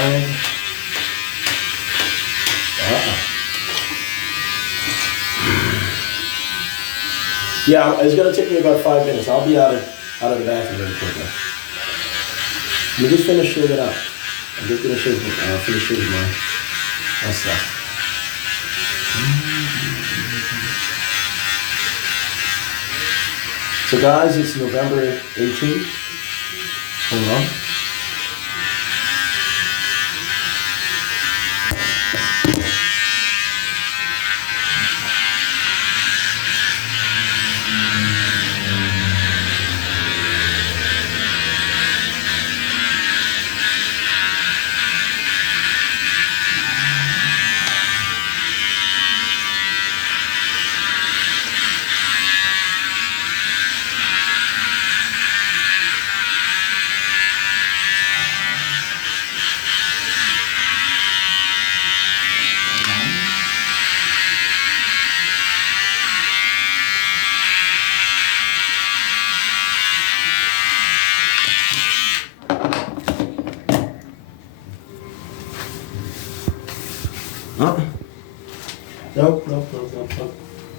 flag. Yeah, it's gonna take me about 5 minutes. I'll be out of the bathroom very quickly. Let me just finish shaving up. I'm just gonna finish shaving my stuff. So guys, it's November 18th. Hold on. Nope.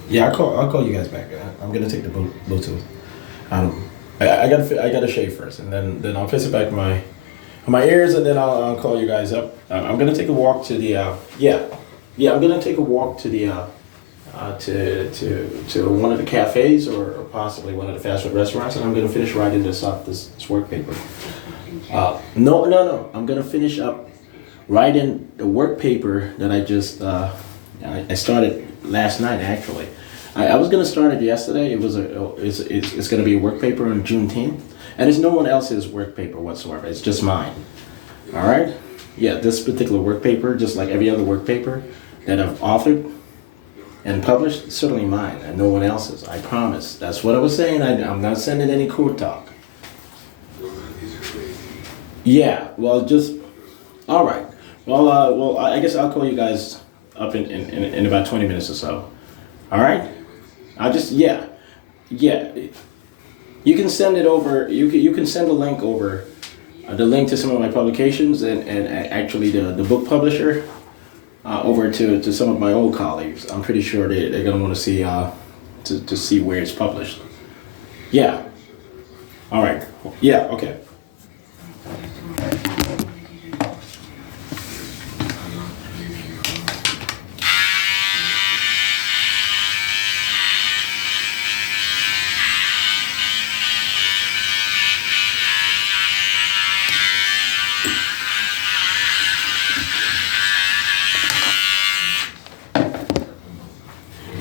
Yeah, I'll call you guys back. I'm gonna take the Bluetooth. I gotta shave first, and then I'll fix it back on my ears, and then I'll call you guys up. I'm gonna take a walk to the I'm gonna take a walk to the to one of the cafes or possibly one of the fast food restaurants, and I'm gonna finish writing this work paper. No. I'm gonna finish up writing the work paper that I just I started last night actually. I was gonna start it yesterday. It's gonna be a work paper on Juneteenth, and it's no one else's work paper whatsoever. It's just mine. All right. Yeah, this particular work paper, just like every other work paper that I've authored and published, certainly mine and no one else's. I promise. That's what I was saying. I'm not sending any court talk. Yeah. Well, just all right. Well, I guess I'll call you guys up in about 20 minutes or so. All right? I'll just, yeah. You can send it over, you can send a link over, the link to some of my publications and actually the book publisher over to some of my old colleagues. I'm pretty sure they're going to want to see, to see where it's published. Yeah. All right. Yeah, okay.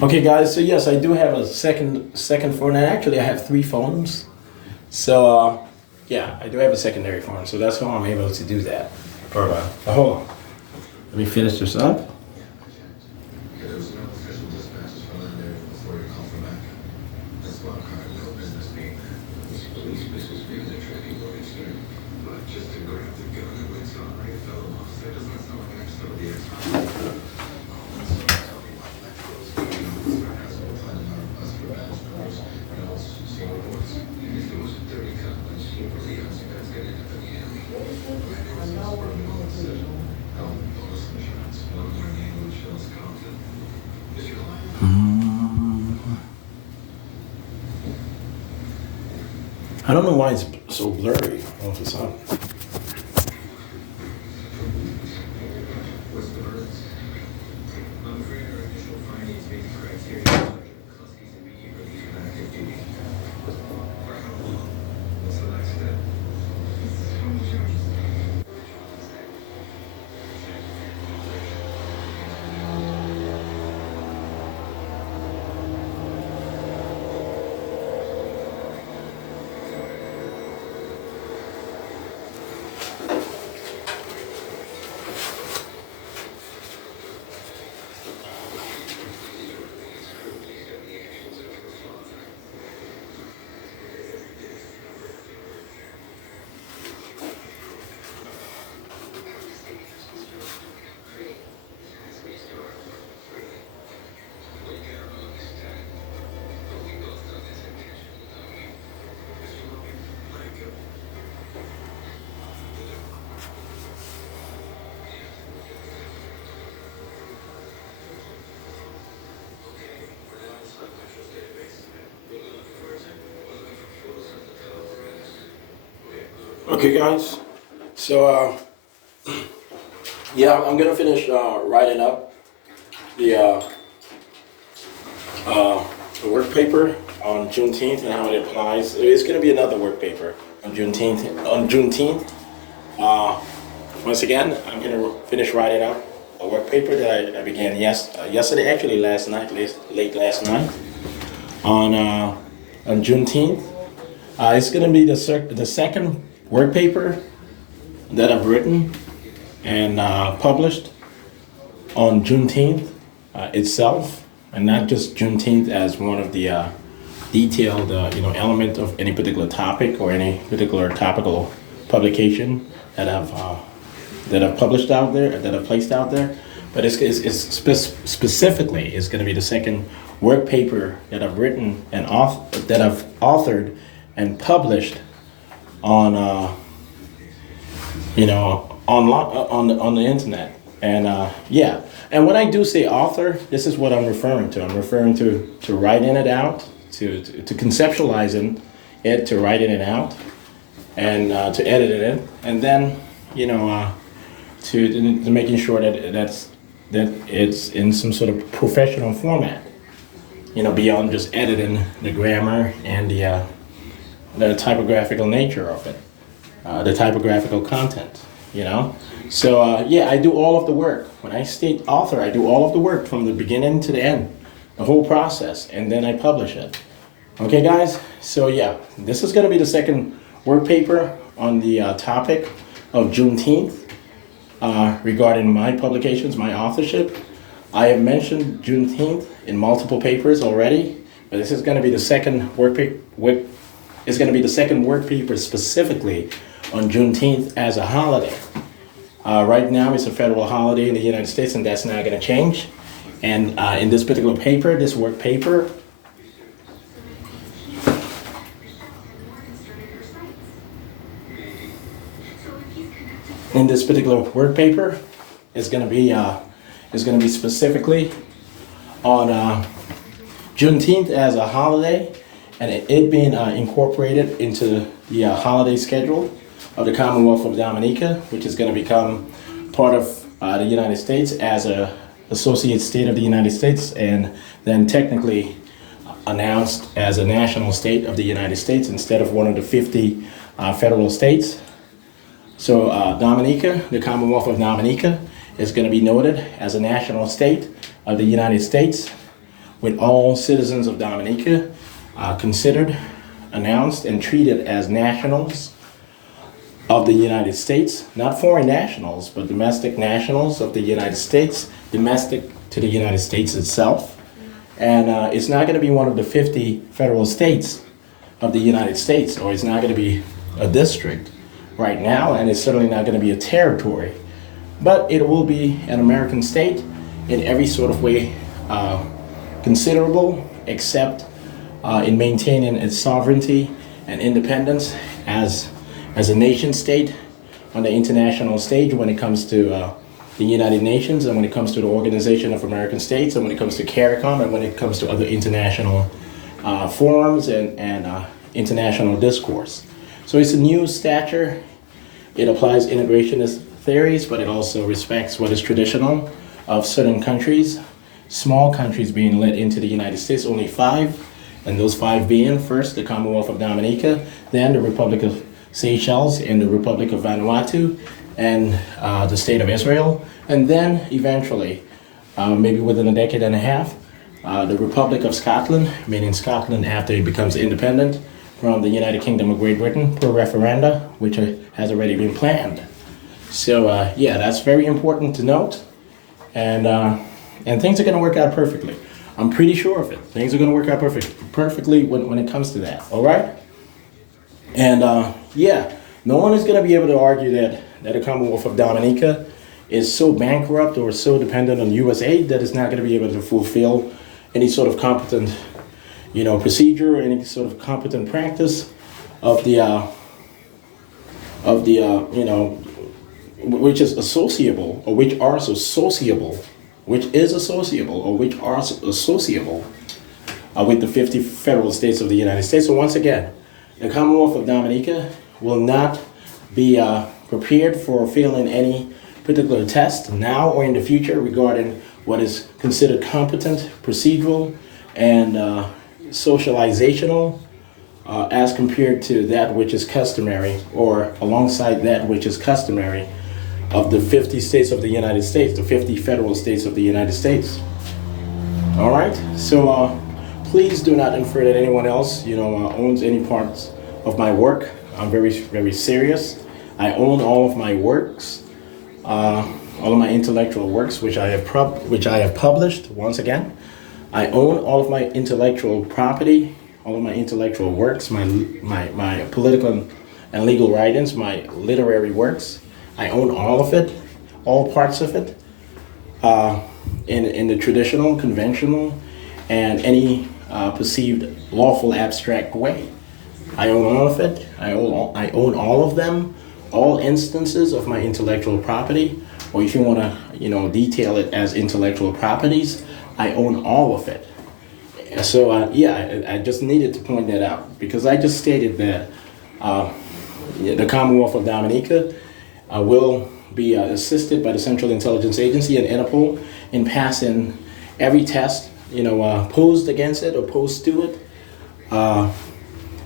Okay, guys. So yes, I do have a second phone, and actually I have 3 phones. So yeah, I do have a secondary phone. So that's how I'm able to do that. Hold on. Let me finish this up. I don't know why it's so blurry all of a sudden. Okay, guys. So, yeah, I'm gonna finish writing up the the work paper on Juneteenth and how it applies. It's gonna be another work paper on Juneteenth. Once again, I'm gonna finish writing up a work paper that I began yesterday, actually last night, late last night, on Juneteenth. It's gonna be the second work paper that I've written and published on Juneteenth itself, and not just Juneteenth as one of the detailed element of any particular topic or any particular topical publication that I've published out there, that I've placed out there, but specifically it's going to be the second work paper that I've written and that I've authored and published on on the internet. And yeah, and when I do say author, this is what I'm referring to. I'm referring to writing it out, to conceptualizing it, to writing it out, and to edit it in, and then to making sure that it's in some sort of professional format. Beyond just editing the grammar and the typographical nature of it, the typographical content. So yeah, I do all of the work. When I state author, I do all of the work from the beginning to the end, the whole process, and then I publish it. Okay, guys? So yeah, this is going to be the second work paper on the topic of Juneteenth regarding my publications, my authorship. I have mentioned Juneteenth in multiple papers already, but this is going to be the second work paper. It's going to be the second work paper specifically on Juneteenth as a holiday. Right now, it's a federal holiday in the United States, and that's not going to change. And in this particular paper, this work paper, is going to be specifically on Juneteenth as a holiday, and it being incorporated into the holiday schedule of the Commonwealth of Dominica, which is going to become part of the United States as a associate state of the United States, and then technically announced as a national state of the United States instead of one of the 50 federal states. So Dominica, the Commonwealth of Dominica, is going to be noted as a national state of the United States, with all citizens of Dominica considered, announced, and treated as nationals of the United States, not foreign nationals, but domestic nationals of the United States, domestic to the United States itself. And it's not going to be one of the 50 federal states of the United States, or it's not going to be a district right now, and it's certainly not going to be a territory. But it will be an American state in every sort of way considerable, except in maintaining its sovereignty and independence as a nation state on the international stage when it comes to the United Nations, and when it comes to the Organization of American States, and when it comes to CARICOM, and when it comes to other international forums and international discourse. So it's a new stature. It applies integrationist theories, but it also respects what is traditional of certain countries, small countries being let into the United States, only 5, and those 5 being first the Commonwealth of Dominica, then the Republic of Seychelles and the Republic of Vanuatu, and the State of Israel, and then eventually, maybe within a decade and a half, the Republic of Scotland, meaning Scotland after it becomes independent from the United Kingdom of Great Britain per referenda, which has already been planned. So yeah, that's very important to note, and things are going to work out perfectly. I'm pretty sure of it. Things are going to work out perfectly when it comes to that. All right. And yeah, no one is going to be able to argue that the Commonwealth of Dominica is so bankrupt or so dependent on U.S. aid that it's not going to be able to fulfill any sort of competent, procedure or any sort of competent practice of the which is associable, or which are associable, which is associable, or which are associable with the 50 federal states of the United States. So once again, the Commonwealth of Dominica will not be prepared for failing any particular test now or in the future regarding what is considered competent, procedural, and socializational as compared to that which is customary or alongside that which is customary of the 50 states of the United States, the 50 federal states of the United States. All right, so please do not infer that anyone else, owns any parts of my work. I'm very, very serious. I own all of my works, all of my intellectual works, which I have published. Once again, I own all of my intellectual property, all of my intellectual works, my political and legal writings, my literary works. I own all of it, all parts of it, in the traditional, conventional, and any perceived lawful abstract way. I own all of it. I own all of them, all instances of my intellectual property, or if you want to, detail it as intellectual properties, I own all of it. So I just needed to point that out because I just stated that the Commonwealth of Dominica will be assisted by the Central Intelligence Agency and INTERPOL in passing every test, posed against it or posed to it.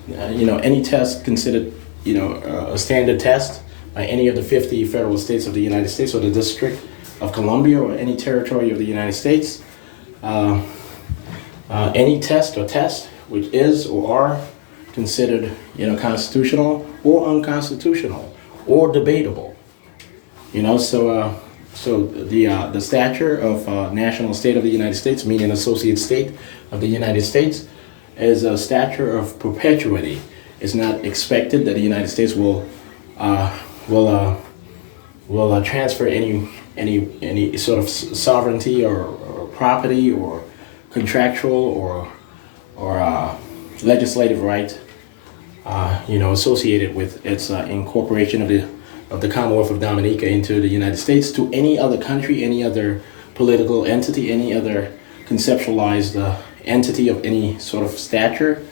Any test considered, a standard test by any of the 50 federal states of the United States or the District of Columbia or any territory of the United States. Any test or test which is or are considered, constitutional or unconstitutional or debatable. So the stature of national state of the United States, meaning associate state of the United States, is a stature of perpetuity. It's not expected that the United States will transfer any sort of sovereignty or property or contractual or legislative right, associated with its incorporation of the Commonwealth of Dominica into the United States to any other country, any other political entity, any other conceptualized entity of any sort of stature,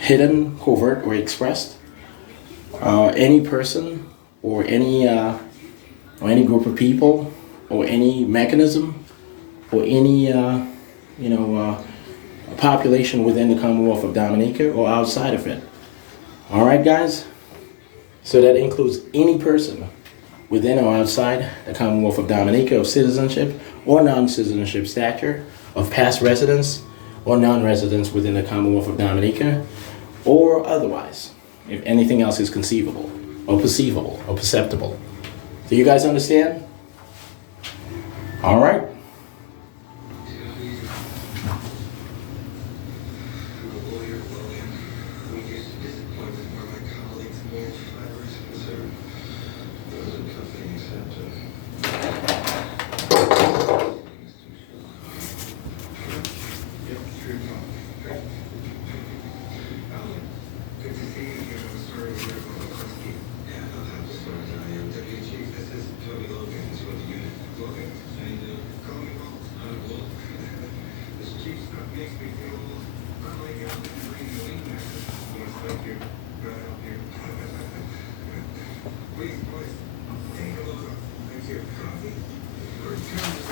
hidden, covert, or expressed. Any person or any group of people or any mechanism or any population within the Commonwealth of Dominica or outside of it. All right, guys? So that includes any person within or outside the Commonwealth of Dominica of citizenship or non-citizenship stature, of past residence or non-residence within the Commonwealth of Dominica, or otherwise, if anything else is conceivable or perceivable or perceptible. Do you guys understand? All right. Please, take a look. Thank you.